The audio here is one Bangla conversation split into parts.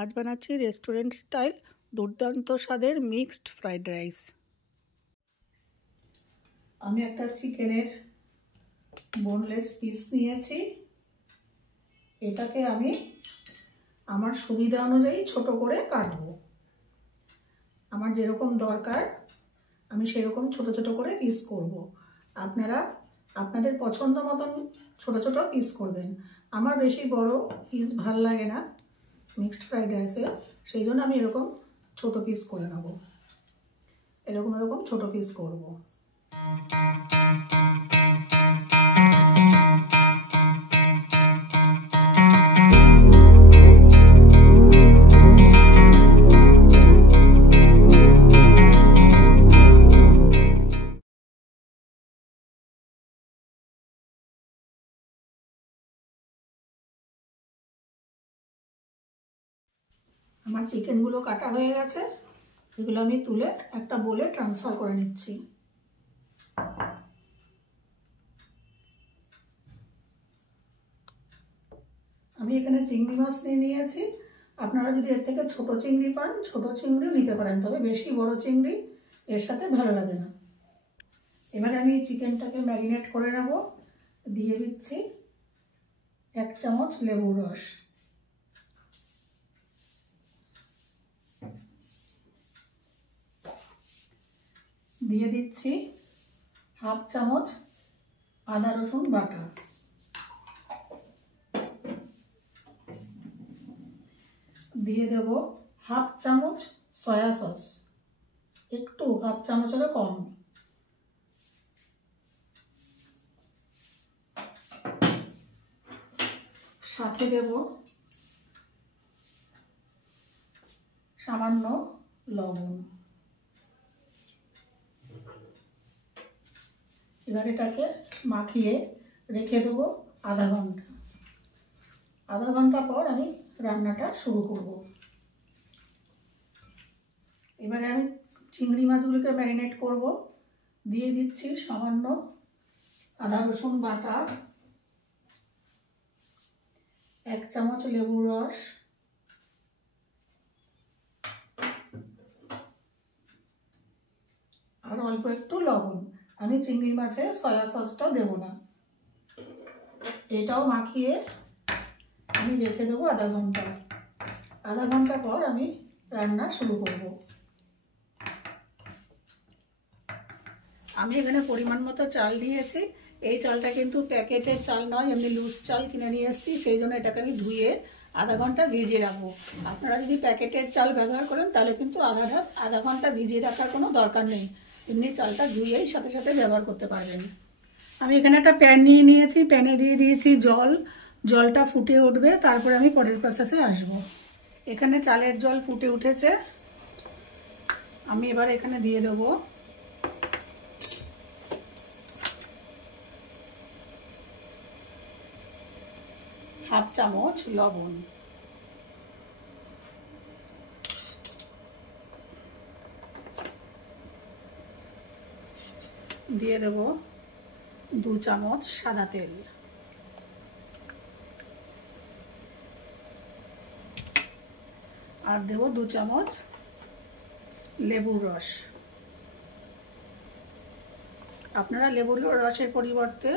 আজ বানাচ্ছি রেস্টুরেন্ট স্টাইল দুর্দান্ত স্বাদের মিক্সড ফ্রাইড রাইস। আমি একটা চিকেনের বোনলেস পিস নিয়েছি। এটাকে আমি আমার সুবিধা অনুযায়ী ছোট করে কাটবো। আমার যেরকম দরকার আমি সেরকম ছোট ছোট করে পিস করব। আপনারা আপনাদের পছন্দ মতন ছোট ছোট পিস করবেন। আমার বেশি বড় পিস ভাল লাগে না মিক্সড ফ্রাইড রাইসে, সেই জন্য আমি এরকম ছোট পিস করে নেব। এরকম ছোট পিস করব। আমার চিকেনগুলো কাটা হয়ে গেছে, এগুলো আমি তুলে একটা বোলে ট্রান্সফার করে নিচ্ছি। আমি এখানে চিংড়ি মাছ নিয়ে নিয়েছি। আপনারা যদি এর থেকে ছোট চিংড়ি পান ছোট চিংড়িও নিতে পারেন, তবে বেশি বড় চিংড়ি এর সাথে ভালো লাগে না। এবারে আমি চিকেনটাকে ম্যারিনেট করে নেব। দিয়ে দিচ্ছি 1 চামচ লেবুর রস, দিয়ে দিচ্ছি 1/2 চামচ আদা রসুন বাটা, দিয়ে দেব 1/2 চামচ সয়া সস, একটু 1/2 চামচেরও কম, সাথে দেব সামান্য লবণ। এবার এটাকে মাখিয়ে রেখে দেবো আধা ঘন্টা। আধা ঘন্টা পর আমি রান্নাটা শুরু করব। এবারে আমি চিংড়ি মাছগুলোকে ম্যারিনেট করব। দিয়ে দিচ্ছি সামান্য আদা রসুন বাটা, 1 চামচ লেবুর রস, আর অল্প একটু লবণ। আমি চিংড়ি মাছে সয়া সসটা দেব না। এটাও মাখিয়ে আমি রেখে দেবো আধা ঘন্টা। আধা ঘন্টা পর আমি রান্না শুরু করব। আমি এখানে পরিমাণ মতো চাল দিয়েছি। এই চালটা কিন্তু প্যাকেটের চাল নয়, এমনি লুজ চাল কিনে নিয়ে এসেছি, সেই জন্য এটাকে আমি ধুয়ে আধা ঘন্টা ভিজিয়ে রাখবো। আপনারা যদি প্যাকেটের চাল ব্যবহার করেন তাহলে কিন্তু আধা ঘন্টা ভিজিয়ে রাখার কোনো দরকার নেই, এমনি চালটা ধুয়েই সাথে সাথে ব্যবহার করতে পারবেন। আমি এখানে একটা প্যান নিয়ে নিয়েছি, প্যানে দিয়ে দিয়েছি জল। জলটা ফুটে উঠবে, তারপরে আমি পরের প্রসেসে আসব। এখানে চালের জল ফুটে উঠেছে, আমি এবার এখানে দিয়ে দেবো 1/2 চামচ লবণ, দিয়ে দেব 2 চামচ সাদা তেল, আর দেব 2 চামচ লেবুর রস। আপনারা লেবুর রসের পরিবর্তে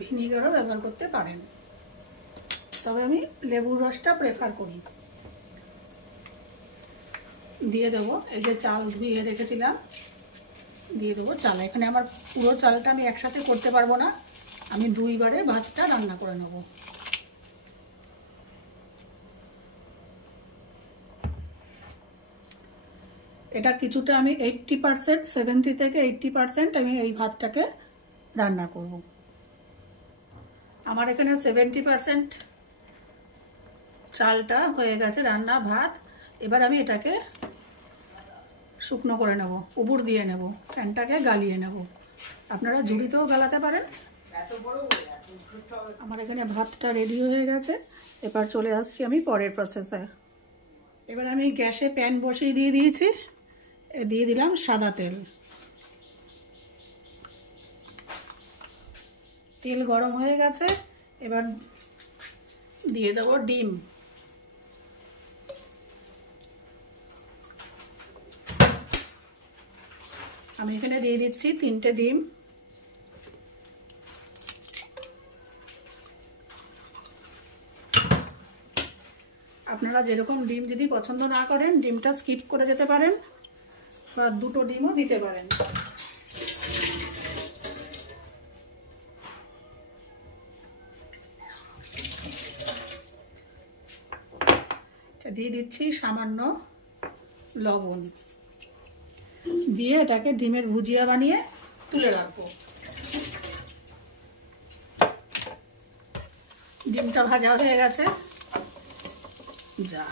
ভিনিগারও ব্যবহার করতে পারেন, তবে আমি লেবুর রসটা প্রেফার করি। দিয়ে দেবো এই যে চাল ধুয়ে রেখেছিলাম, দিয়ে দেবো চাল। এখানে আমার পুরো চালটা আমি একসাথে করতে পারবো না, আমি 2 বারে ভাতটা রান্না করে নেব। এটা কিছুটা আমি 80%, 70 থেকে 80% আমি এই ভাতটাকে রান্না করব। আমার এখানে 70% চালটা হয়ে গেছে রান্না ভাত। এবার আমি এটাকে শুকনো করে নেব, উবুর দিয়ে নেব, ফ্যানটাকে গালিয়ে নেব। আপনারা ঝুড়িতেও গালাতে পারেন। আমার এখানে ভাতটা রেডি হয়ে গেছে। এবার চলে আসছি আমি পরের প্রসেসে। এবার আমি গ্যাসে প্যান বসিয়ে দিয়ে দিয়েছি, দিয়ে দিলাম সাদা তেল। তেল গরম হয়ে গেছে, এবার দিয়ে দেবো ডিম। আমি এখানে দিয়ে দিচ্ছি 3টে ডিম। আপনারা যেরকম ডিম যদি পছন্দ না করেন ডিমটা স্কিপ করে যেতে পারেন বা 2টো ডিমও দিতে পারেন। দিয়ে দিচ্ছি সামান্য লবণ, দিয়ে এটাকে ডিমের ভুজিয়া বানিয়ে তুলে রাখবো। ডিমটা ভাজা হয়ে গেছে, যা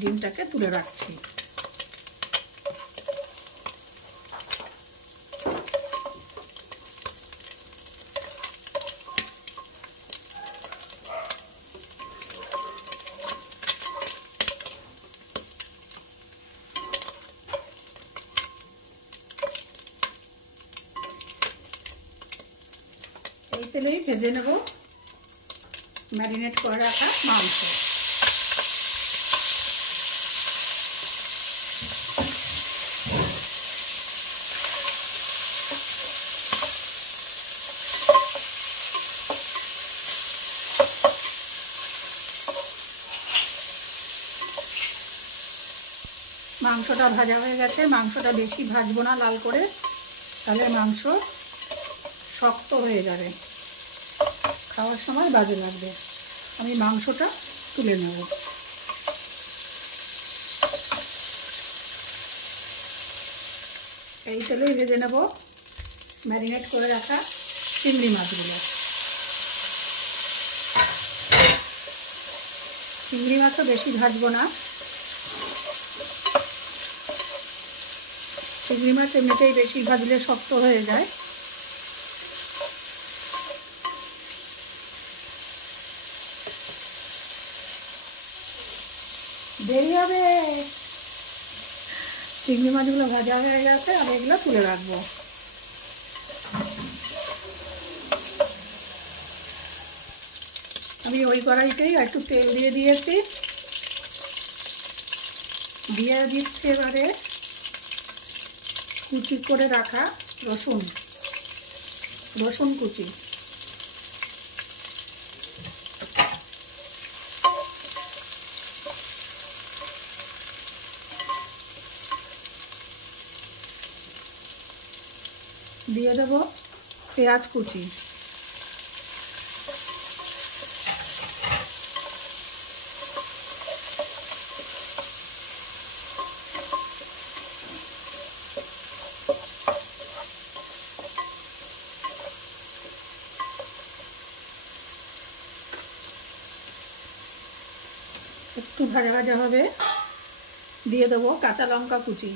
ডিমটাকে তুলে রাখছি। এই তেলেই ভেজে নেব ম্যারিনেট করে রাখা মাংস। মাংসটা ভাজা হয়ে গেছে। মাংসটা বেশি ভাজবো না লাল করে, তাহলে মাংস শক্ত হয়ে যাবে, খাওয়ার সময় বাজে লাগবে। আমি মাংসটা তুলে নেব। এই তেলেই ভেজে নেব ম্যারিনেট করে রাখা চিংড়ি মাছগুলো। চিংড়ি মাছও বেশি ভাজবো না, চিংড়ি মাছ এমনিতেই বেশি ভাজলে শক্ত হয়ে যায়। দেরি হবে। চিংড়ি মাছগুলো ভাজা হয়ে গেছে, আমি এগুলো তুলে রাখবো। আমি ওই কড়াইতেই একটু তেল দিয়ে দিয়েছি, দিয়ে দিচ্ছি এবারে কুচি করে রাখা রসুন কুচি। দিয়ে দেব পেঁয়াজ কুচি, একটু ভাজা ভাজা হবে। দিয়ে দেবো কাঁচা লঙ্কা কুচি,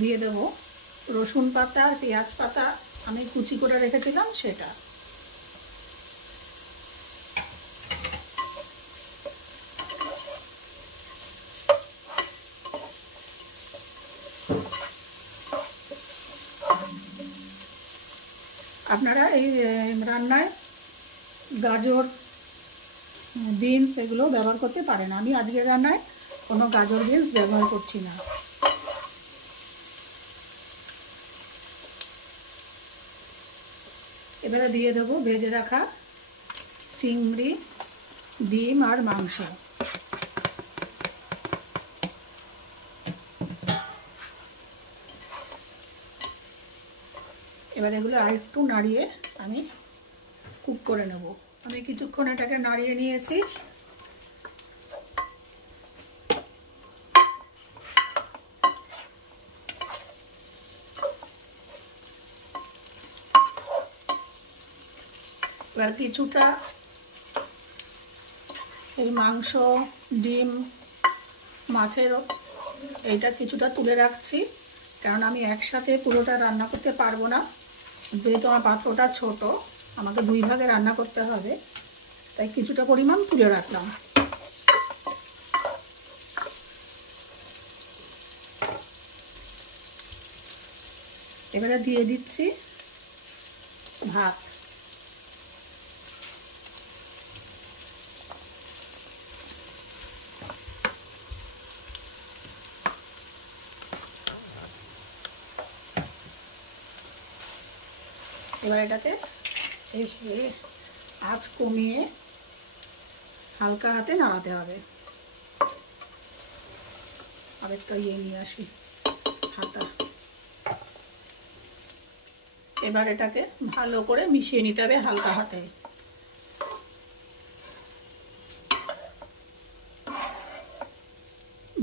দিয়ে দেবো রসুন পাতা, পেঁয়াজ পাতা আমি কুচি করে রেখেছিলাম সেটা। আপনারা এই রান্নায় গাজর, বিনস এগুলো ব্যবহার করতে পারেন। আমি আজকের রান্নায় কোনো গাজর, বিনস ব্যবহার করছি না। এবারে দিয়ে দেবো ভেজে রাখা চিংড়ি, ডিম আর মাংস। এবার এগুলো আর একটু নাড়িয়ে আমি কুক করে নেব। আমি কিছুক্ষণ এটাকে নাড়িয়ে নিয়েছি। এবার কিছুটা এই মাংস, ডিম, মাছের এইটা কিছুটা তুলে রাখছি, কারণ আমি একসাথে পুরোটা রান্না করতে পারবো না। যেহেতু আমার পাত্রটা ছোট, আমাকে 2 ভাগে রান্না করতে হবে, তাই কিছুটা পরিমাণ তুলে রাখলাম। এবারে দিয়ে দিচ্ছি ভাত। এবার এটাকে আঁচ কমিয়ে হালকা হাতে নাড়াতে হবে। আরেকটা নিয়ে আসি হাতা। এবার এটাকে ভালো করে মিশিয়ে নিতে হবে হালকা হাতে।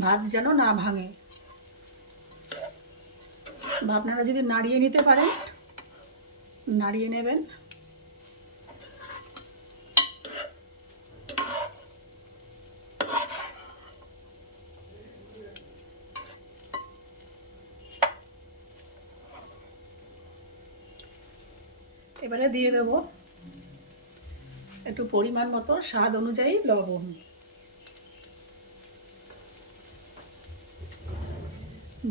ভাত যেন না ভাঙে। বা আপনারা যদি নাড়িয়ে নিতে পারেন নাড়িয়ে নেবেন। এবারে দিয়ে দেব একটু পরিমাণ মতো স্বাদ অনুযায়ী লবণ।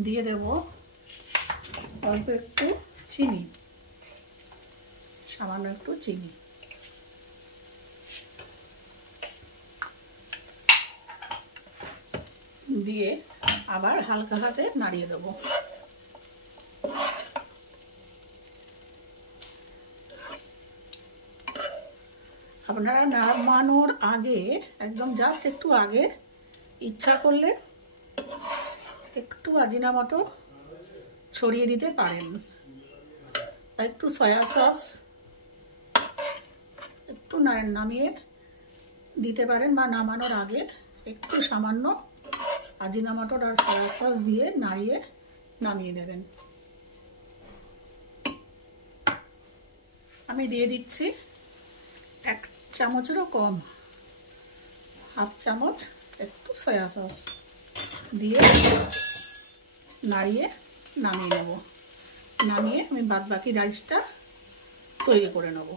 দিয়ে দেব অল্প একটু চিনি, সামান্য একটু চিনি। দিয়ে আবার হালকা হাতে নাড়িয়ে দেব। আপনারা নামানোর আগে একদম জাস্ট একটু আগে ইচ্ছা করলে একটু আজিনামোটো ছড়িয়ে দিতে পারেন। একটু সয়া সস একটু নামিয়ে দিতে পারেন, বা নামানোর আগে একটু সামান্য আজিনামোটো আর সয়া সস দিয়ে নাড়িয়ে নামিয়ে নেবেন। আমি দিয়ে দিচ্ছি 1 চামচেরও কম, হাফ চামচ একটু সয়া সস দিয়ে নাড়িয়ে নামিয়ে নেব। নামিয়ে আমি বাদবাকি রাইসটা তৈরি করে নেব।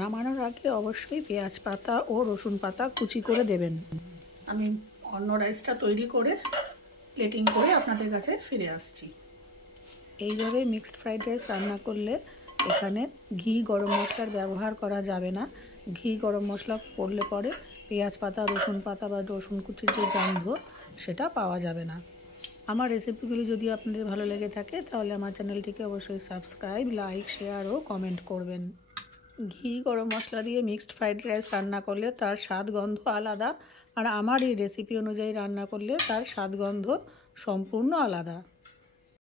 নামানোর আগে অবশ্যই পেঁয়াজ পাতা ও রসুন পাতা কুচি করে দেবেন। আমি অন্য রাইসটা তৈরি করে প্লেটিং করে আপনাদের কাছে ফিরে আসছি। এইভাবে মিক্সড ফ্রাইড রাইস রান্না করলে এখানে ঘি গরম মশলার ব্যবহার করা যাবে না। ঘি গরম মশলা করলে পরে পেঁয়াজ পাতা রসুন পাতা বা রসুন কুচির যে গন্ধ সেটা পাওয়া যাবে না। আমার রেসিপিগুলি যদি আপনাদের ভালো লেগে থাকে তাহলে আমার চ্যানেলটিকে অবশ্যই সাবস্ক্রাইব, লাইক, শেয়ার ও কমেন্ট করবেন। ঘি গরম মশলা দিয়ে মিক্সড ফ্রাইড রাইস রান্না করলে তার স্বাদ গন্ধ আলাদা, আর আমার এই রেসিপি অনুযায়ী রান্না করলে তার স্বাদ গন্ধ সম্পূর্ণ আলাদা।